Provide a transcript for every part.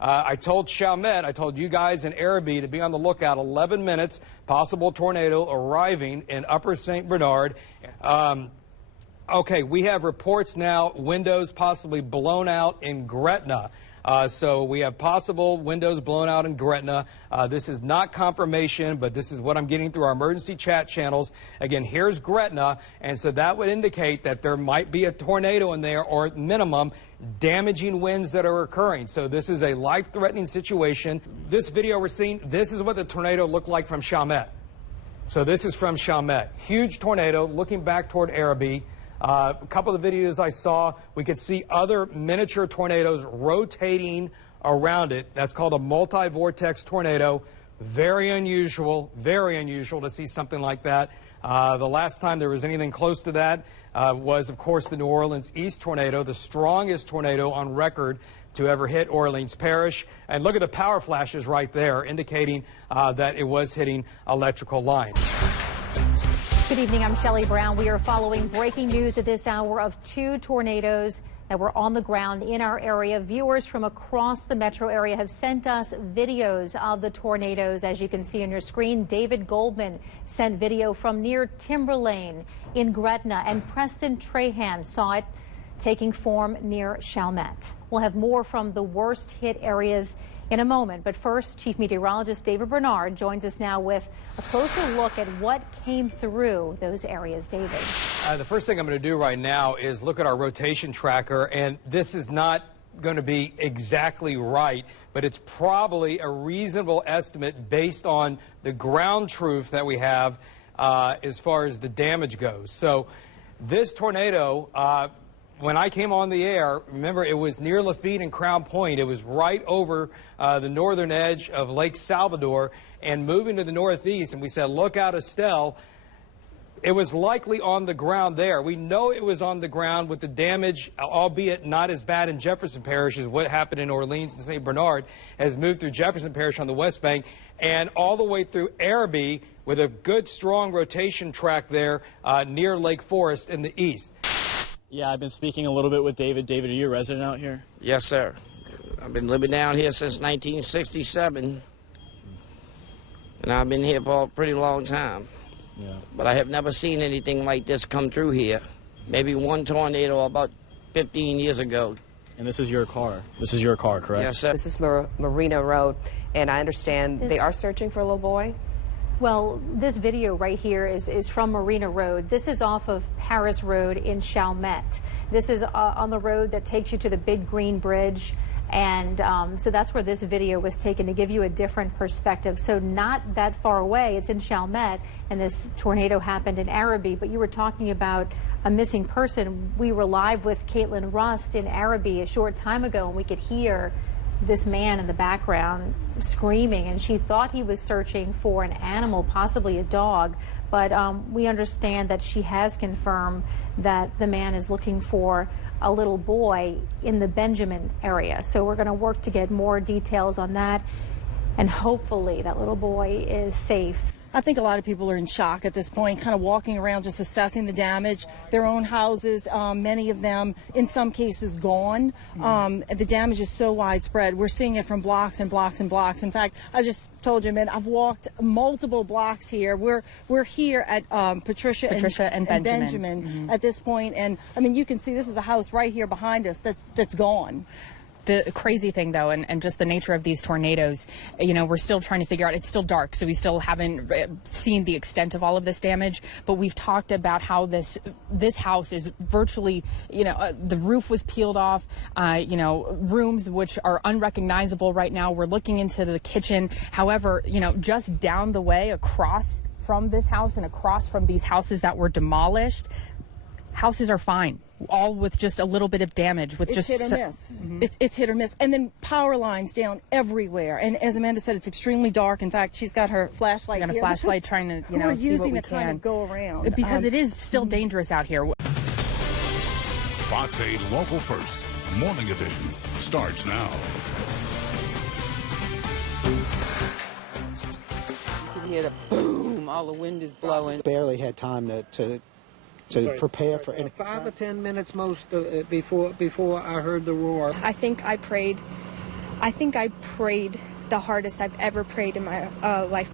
I told Chalmette, I told you guys in ARABI to be on the lookout. 11 minutes, possible tornado arriving in Upper St. Bernard. Okay, we have reports now, windows possibly blown out in Gretna. So we have possible windows blown out in Gretna. This is not confirmation, but this is what I'm getting through our emergency chat channels. Again, here's Gretna, and so that would indicate that there might be a tornado in there, or at minimum, damaging winds that are occurring. So this is a life-threatening situation. This video we're seeing, this is what the tornado looked like from Chalmette. So this is from Chalmette. Huge tornado looking back toward ARABI. A couple of the videos I saw, we could see other miniature tornadoes rotating around it. That's called a multi-vortex tornado. Very unusual to see something like that. The last time there was anything close to that was, of course, the New Orleans East tornado, the strongest tornado on record to ever hit Orleans Parish. And look at the power flashes right there, indicating that it was hitting electrical lines. Good evening, I'm Shelley Brown. We are following breaking news at this hour of 2 tornadoes that were on the ground in our area. Viewers from across the metro area have sent us videos of the tornadoes. As you can see on your screen, David Goldman sent video from near Timberlane in Gretna, and Preston Trahan saw it taking form near Chalmette. We'll have more from the worst hit areas in a moment, but first, Chief Meteorologist David Bernard joins us now with a closer look at what came through those areas. David. The first thing I'm going to do right now is look at our rotation tracker, and this is not going to be exactly right, but it's probably a reasonable estimate based on the ground truth that we have as far as the damage goes. So this tornado, when I came on the air, remember, it was near Lafitte and Crown Point. It was right over the northern edge of Lake Salvador and moving to the northeast. And we said, look out, Estelle. It was likely on the ground there. We know it was on the ground with the damage, albeit not as bad in Jefferson Parish as what happened in Orleans and St. Bernard, has moved through Jefferson Parish on the west bank and all the way through ARABI with a good, strong rotation track there near Lake Forest in the east. Yeah, I've been speaking a little bit with David. David, are you a resident out here? Yes, sir. I've been living down here since 1967, and I've been here for a pretty long time. Yeah. But I have never seen anything like this come through here. Maybe one tornado about 15 years ago. And this is your car. This is your car, correct? Yes, sir. This is Marina Road, and I understand they are searching for a little boy. Well, this video right here is from Marina Road. This is off of Paris Road in Chalmette. This is on the road that takes you to the Big Green Bridge. And so that's where this video was taken to give you a different perspective. So not that far away, it's in Chalmette, and this tornado happened in ARABI. But you were talking about a missing person. We were live with Caitlin Rust in ARABI a short time ago, and we could hear this man in the background screaming, and she thought he was searching for an animal, possibly a dog. But we understand that she has confirmed that the man is looking for a little boy in the Benjamin area. So we're going to work to get more details on that, and hopefully that little boy is safe. I think a lot of people are in shock at this point, kind of walking around just assessing the damage. Their own houses, many of them, in some cases, gone. The damage is so widespread. We're seeing it from blocks and blocks and blocks. In fact, I just told you, man, I've walked multiple blocks here. We're here at Patricia and Benjamin at this point. And, I mean, you can see this is a house right here behind us that's gone. The crazy thing, though, and just the nature of these tornadoes, you know, we're still trying to figure out. It's still dark, so we still haven't seen the extent of all of this damage. But we've talked about how this house is virtually, you know, the roof was peeled off, you know, rooms which are unrecognizable right now. We're looking into the kitchen. However, you know, just down the way, across from this house and across from these houses that were demolished, houses are fine, all with just a little bit of damage. With it's hit or miss. It's hit or miss. And then power lines down everywhere. And as Amanda said, it's extremely dark. In fact, she's got her flashlight here. Got a flashlight trying to, you know, see what we can. Kind of go around. Because it is still dangerous out here. Fox 8 Local First, Morning Edition, starts now. You can hear the boom, all the wind is blowing. Barely had time to prepare for it. 5 or 10 minutes most before I heard the roar. I think I prayed I think I prayed the hardest I've ever prayed in my life.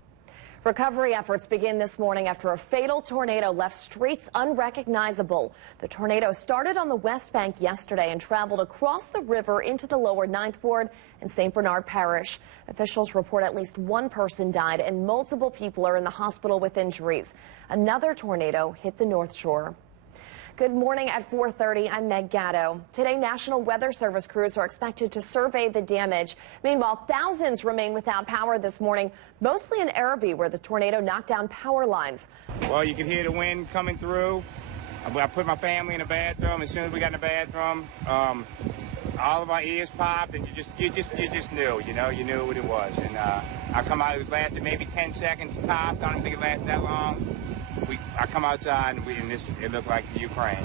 Recovery efforts begin this morning after a fatal tornado left streets unrecognizable. The tornado started on the West Bank yesterday and traveled across the river into the lower Ninth Ward and St. Bernard Parish. Officials report at least one person died and multiple people are in the hospital with injuries. Another tornado hit the North Shore. Good morning at 4:30. I'm Meg Gatto. Today, National Weather Service crews are expected to survey the damage. Meanwhile, thousands remain without power this morning, mostly in ARABI, where the tornado knocked down power lines. Well, you can hear the wind coming through. I put my family in the bathroom. As soon as we got in the bathroom, all of our ears popped, and you just knew, you knew what it was. And I come out, it lasted maybe 10 seconds tops. I don't think it lasted that long. I come outside and it looked like the Ukraine,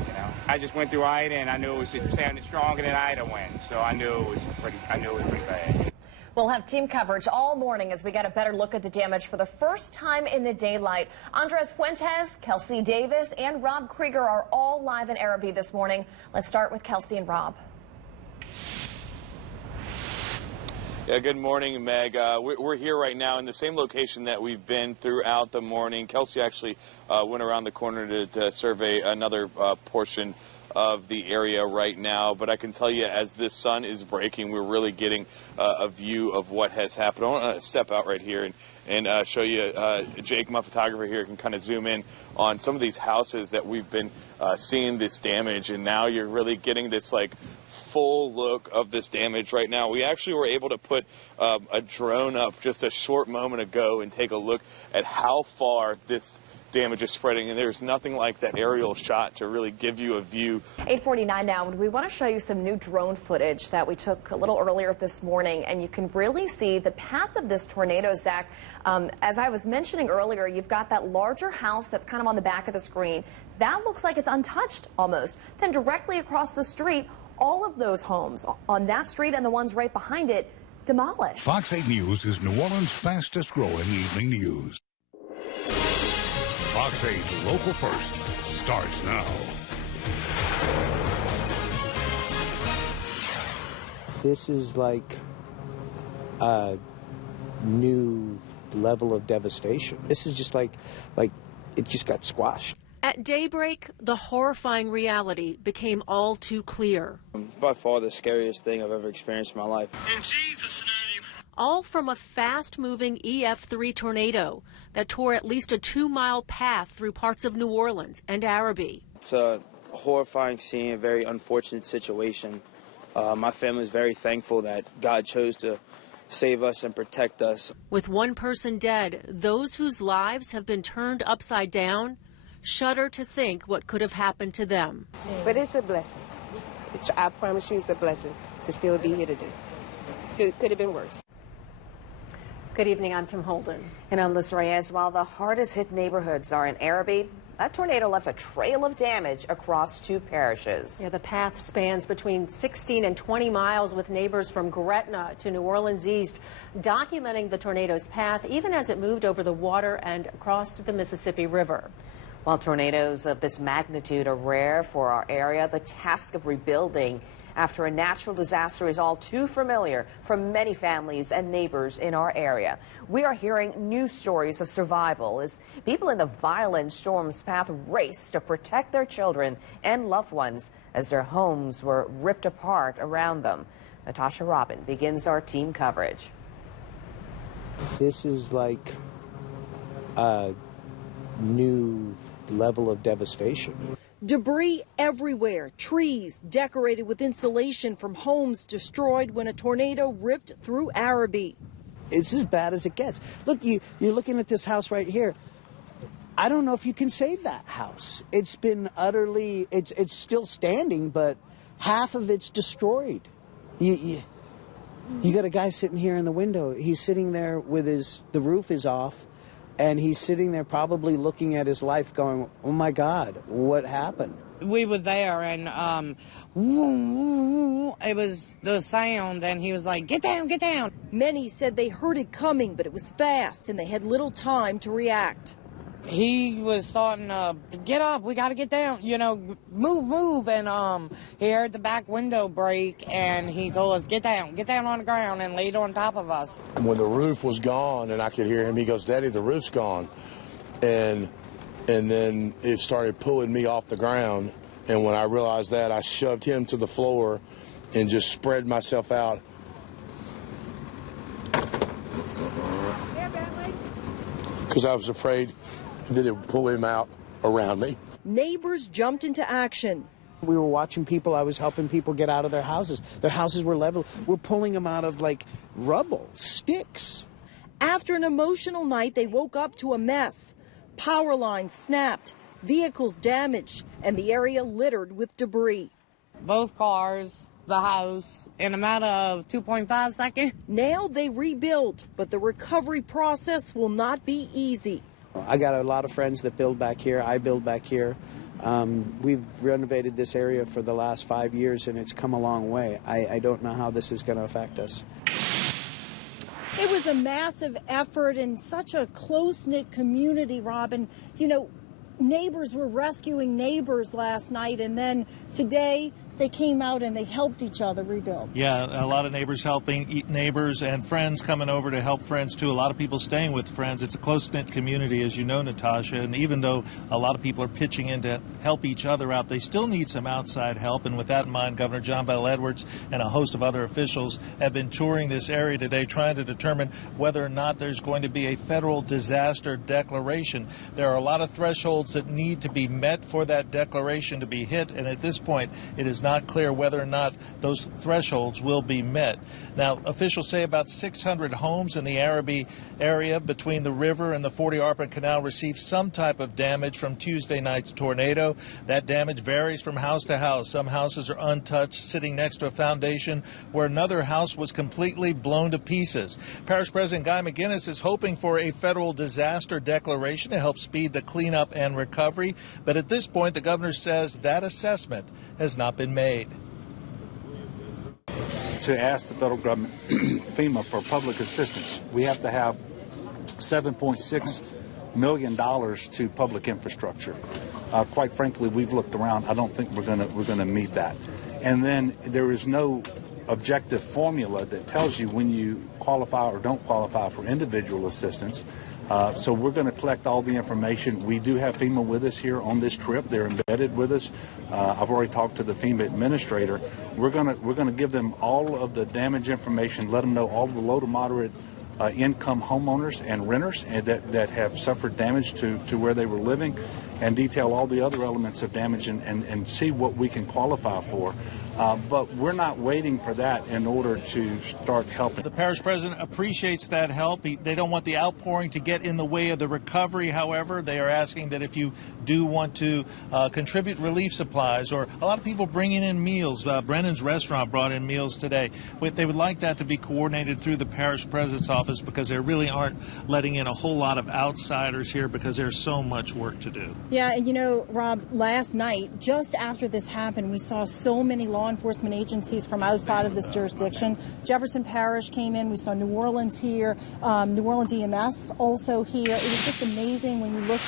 I just went through Ida and I knew it was sounding stronger than Ida went, so I knew it was pretty bad. We'll have team coverage all morning as we get a better look at the damage for the first time in the daylight. Andres Fuentes, Kelsey Davis, and Rob Krieger are all live in ARABI this morning. Let's start with Kelsey and Rob. Yeah, good morning, Meg. We're here right now in the same location that we've been throughout the morning. Kelsey actually went around the corner to survey another portion of the area right now. But I can tell you, as this sun is breaking, we're really getting a view of what has happened. I want to step out right here and show you, Jake, my photographer here, can kind of zoom in on some of these houses that we've been seeing this damage. And now you're really getting this, full look of this damage right now. We actually were able to put a drone up just a short moment ago and take a look at how far this damage is spreading, and there's nothing like that aerial shot to really give you a view. 8:49 now, and we want to show you some new drone footage that we took a little earlier this morning, and you can really see the path of this tornado, Zach. As I was mentioning earlier, you've got that larger house that's kind of on the back of the screen. That looks like it's untouched almost. Then directly across the street, all of those homes on that street and the ones right behind it demolished. Fox 8 News is New Orleans' fastest growing evening news. Fox 8 Local First starts now. This is like a new level of devastation. This is just like it just got squashed. At daybreak, the horrifying reality became all too clear. By far the scariest thing I've ever experienced in my life. In Jesus' name. All from a fast-moving EF3 tornado that tore at least a 2-mile path through parts of New Orleans and ARABI. It's a horrifying scene, a very unfortunate situation. My family is very thankful that God chose to save us and protect us. With one person dead, those whose lives have been turned upside down shudder to think what could have happened to them. But it's a blessing. I promise you it's a blessing to still be here today. Could have been worse. Good evening, I'm Kim Holden. And I'm Liz Reyes. While the hardest hit neighborhoods are in ARABI, that tornado left a trail of damage across 2 parishes. Yeah, the path spans between 16 and 20 miles with neighbors from Gretna to New Orleans East documenting the tornado's path even as it moved over the water and across the Mississippi River. While tornadoes of this magnitude are rare for our area, the task of rebuilding after a natural disaster is all too familiar for many families and neighbors in our area. We are hearing new stories of survival as people in the violent storm's path race to protect their children and loved ones as their homes were ripped apart around them. Natasha Robin begins our team coverage. This is like a new level of devastation. Debris everywhere, trees decorated with insulation from homes destroyed when a tornado ripped through ARABI. It's as bad as it gets. Look, you're looking at this house right here. I don't know if you can save that house. It's been utterly, it's still standing, but half of it's destroyed. You got a guy sitting here in the window. He's sitting there with the roof is off. And he's sitting there probably looking at his life going, oh, my God, what happened? We were there, and it was the sound, and he was like, get down, get down. Many said they heard it coming, but it was fast, and they had little time to react. he was starting to get up, we got to get down, you know, move. And he heard the back window break, and he told us, get down on the ground and laid on top of us. When the roof was gone and I could hear him, he goes, Daddy, the roof's gone. And then it started pulling me off the ground. And when I realized that, I shoved him to the floor and just spread myself out. Because I was afraid that it would pull him out around me. Neighbors jumped into action. We were watching people. I was helping people get out of their houses. Their houses were leveled. We're pulling them out of, like, rubble, sticks. After an emotional night, they woke up to a mess. Power lines snapped, vehicles damaged, and the area littered with debris. Both cars, the house, in a matter of 2.5 seconds. Now they rebuild, but the recovery process will not be easy. I got a lot of friends that build back here. I build back here. We've renovated this area for the last 5 years, and it's come a long way. I don't know how this is going to affect us. It was a massive effort in such a close-knit community, Robin. You know, neighbors were rescuing neighbors last night, and then today they came out and they helped each other rebuild. Yeah, a lot of neighbors helping neighbors and friends coming over to help friends, too. A lot of people staying with friends. It's a close-knit community, as you know, Natasha. And even though a lot of people are pitching in to help each other out, they still need some outside help. And with that in mind, Governor John Bell Edwards and a host of other officials have been touring this area today, trying to determine whether or not there's going to be a federal disaster declaration. There are a lot of thresholds that need to be met for that declaration to be hit. And at this point, it is not clear whether or not those thresholds will be met. Now, officials say about 600 homes in the ARABI area between the river and the 40 Arpent Canal received some type of damage from Tuesday night's tornado. That damage varies from house to house. Some houses are untouched, sitting next to a foundation where another house was completely blown to pieces. Parish President Guy McGinnis is hoping for a federal disaster declaration to help speed the cleanup and recovery. But at this point, the governor says that assessment has not been made. To ask the federal government, FEMA, for public assistance, we have to have $7.6 million to public infrastructure. Quite frankly, we've looked around. I don't think we're going to meet that. And then there is no objective formula that tells you when you qualify or don't qualify for individual assistance. So we're going to collect all the information. We do have FEMA with us here on this trip. They're embedded with us. I've already talked to the FEMA administrator. We're going to give them all of the damage information, let them know all the low to moderate income homeowners and renters that have suffered damage to where they were living, and detail all the other elements of damage and see what we can qualify for. But we're not waiting for that in order to start helping. The parish president appreciates that help. They don't want the outpouring to get in the way of the recovery. However, they are asking that if you do want to contribute relief supplies, or a lot of people bringing in meals. Brennan's restaurant brought in meals today. They would like that to be coordinated through the parish president's office, because they really aren't letting in a whole lot of outsiders here, because there's so much work to do. Yeah, and you know, Rob, last night, just after this happened, we saw so many law enforcement agencies from outside of this jurisdiction. Jefferson Parish came in. We saw New Orleans here, New Orleans EMS also here. It was just amazing when you look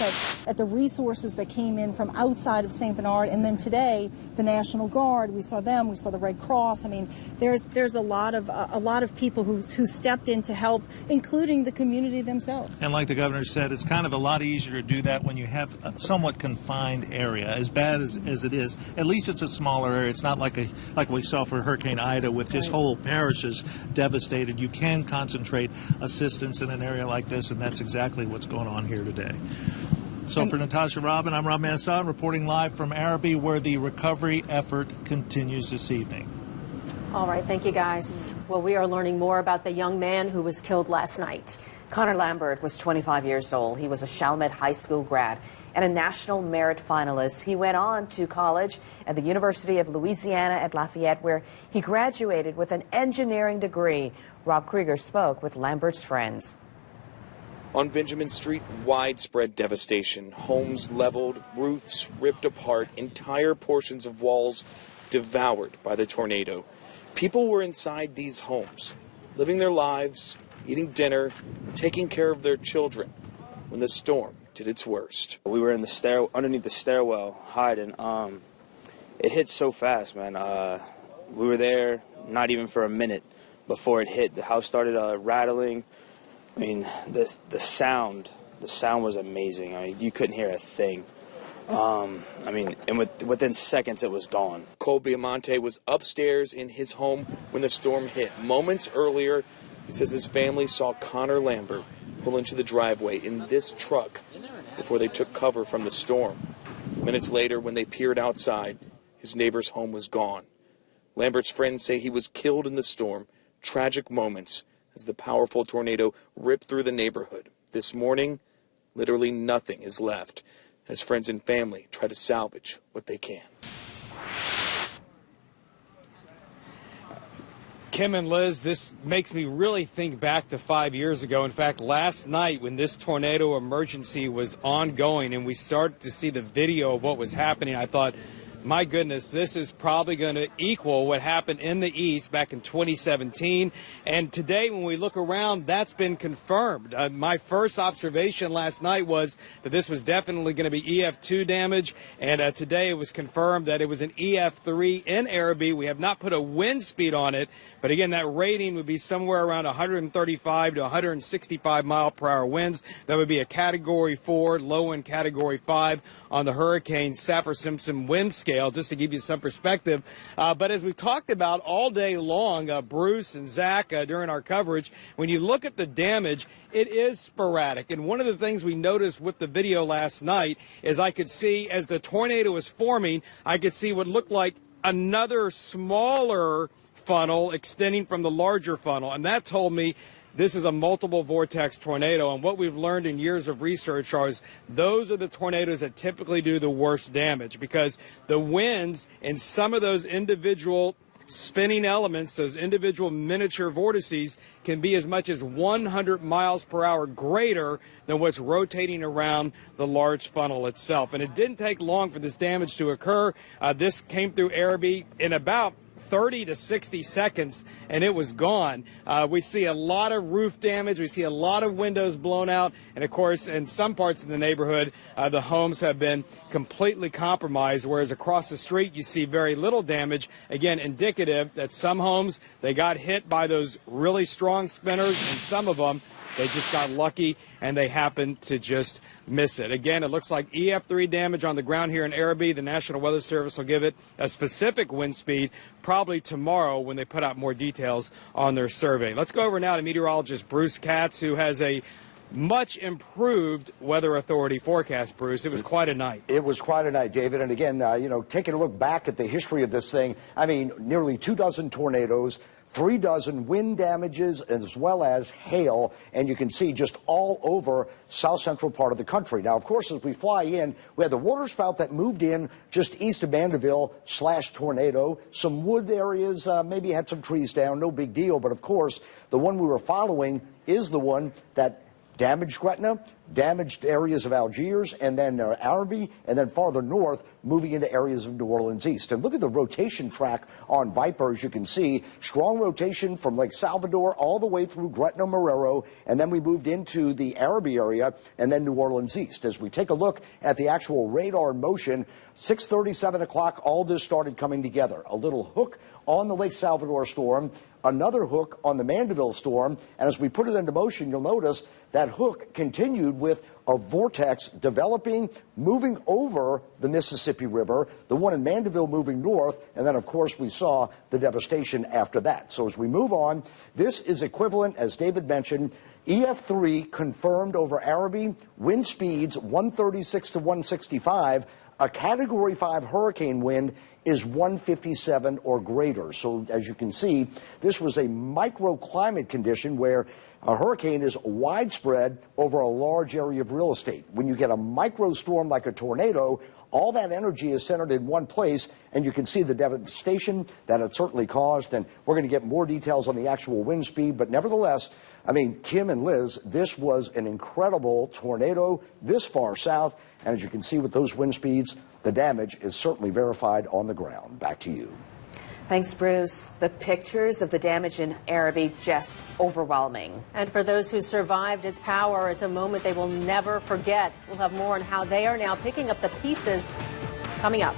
at the resources that came in from outside of St. Bernard. And then today, the National Guard, we saw them. We saw the Red Cross. I mean, there's a lot of people who stepped in to help, including the community themselves. And like the governor said, it's kind of a lot easier to do that when you have a somewhat confined area. As bad as it is, at least it's a smaller area. It's not like we saw for Hurricane Ida, with just whole parishes devastated. You can concentrate assistance in an area like this, and that's exactly what's going on here today. So for Natasha Robin, I'm Rob Manson, reporting live from ARABI, where the recovery effort continues this evening. All right, thank you, guys. Well, we are learning more about the young man who was killed last night. Connor Lambert was 25 years old. He was a Chalmette High School grad and a National Merit finalist. He went on to college at the University of Louisiana at Lafayette, where he graduated with an engineering degree. Rob Krieger spoke with Lambert's friends. On Benjamin Street, widespread devastation. Homes leveled, roofs ripped apart, entire portions of walls devoured by the tornado. People were inside these homes, living their lives, eating dinner, taking care of their children, when the storm did its worst. We were in the underneath the stairwell hiding. It hit so fast, man. We were there not even for a minute before it hit. The house started rattling. I mean, the sound was amazing. I mean, you couldn't hear a thing. I mean, and within seconds it was gone. Cole Biamonte was upstairs in his home when the storm hit. Moments earlier, he says his family saw Connor Lambert pull into the driveway in this truck before they took cover from the storm. Minutes later, when they peered outside, his neighbor's home was gone. Lambert's friends say he was killed in the storm. Tragic moments as the powerful tornado ripped through the neighborhood. This morning, literally nothing is left as friends and family try to salvage what they can. Kim and Liz, this makes me really think back to 5 years ago. In fact, last night when this tornado emergency was ongoing and we started to see the video of what was happening, I thought, my goodness, this is probably going to equal what happened in the East back in 2017. And today, when we look around, that's been confirmed. My first observation last night was that this was definitely going to be EF2 damage. And today it was confirmed that it was an EF3 in ARABI. We have not put a wind speed on it. But again, that rating would be somewhere around 135 to 165 mile per hour winds. That would be a Category 4, low in Category 5 on the Hurricane Saffir-Simpson wind scale, just to give you some perspective. But as we talked about all day long, Bruce and Zach, during our coverage, when you look at the damage, it is sporadic. And one of the things we noticed with the video last night is I could see, as the tornado was forming, I could see what looked like another smaller funnel extending from the larger funnel. And that told me this is a multiple vortex tornado, and what we've learned in years of research is those are the tornadoes that typically do the worst damage, because the winds in some of those individual spinning elements, those individual miniature vortices, can be as much as 100 miles per hour greater than what's rotating around the large funnel itself. And it didn't take long for this damage to occur. This came through ARABI in about 30 to 60 seconds, and it was gone. We see a lot of roof damage. We see a lot of windows blown out. And, of course, in some parts of the neighborhood, the homes have been completely compromised, whereas across the street you see very little damage. Again, indicative that some homes, they got hit by those really strong spinners, and some of them, they just got lucky and they happened to just miss it. Again, it looks like EF3 damage on the ground here in ARABI. The National Weather Service will give it a specific wind speed probably tomorrow when they put out more details on their survey. Let's go over now to meteorologist Bruce Katz, who has a much improved Weather Authority forecast. Bruce, it was quite a night. It was quite a night, David. And again, taking a look back at the history of this thing, I mean, nearly 24 tornadoes, 36 wind damages, as well as hail, and you can see just all over south central part of the country. Now, of course, as we fly in, we had the waterspout that moved in just east of Mandeville / tornado. Some wood areas maybe had some trees down, no big deal. But of course, the one we were following is the one that damaged Gretna, damaged areas of Algiers, and then ARABI, and then farther north, moving into areas of New Orleans East. And look at the rotation track on Viper, as you can see. Strong rotation from Lake Salvador all the way through Gretna, MURROW, and then we moved into the ARABI area, and then New Orleans East. As we take a look at the actual radar in motion, 6:30, 7 o'clock, all this started coming together. A little hook on the Lake Salvador storm, another hook on the Mandeville storm, and as we put it into motion, you'll notice that hook continued with a vortex developing, moving over the Mississippi River, the one in Mandeville moving north, and then, of course, we saw the devastation after that. So as we move on, this is equivalent, as David mentioned, EF3 confirmed over ARABI, wind speeds 136 to 165, a Category 5 hurricane wind is 157 or greater. So as you can see, this was a microclimate condition where a hurricane is widespread over a large area of real estate. When you get a microstorm like a tornado, all that energy is centered in one place, and you can see the devastation that it certainly caused. And we're going to get more details on the actual wind speed. But nevertheless, I mean, Kim and Liz, this was an incredible tornado this far south. And as you can see with those wind speeds, the damage is certainly verified on the ground. Back to you. Thanks, Bruce. The pictures of the damage in ARABI just overwhelming. And for those who survived its power, it's a moment they will never forget. We'll have more on how they are now picking up the pieces coming up.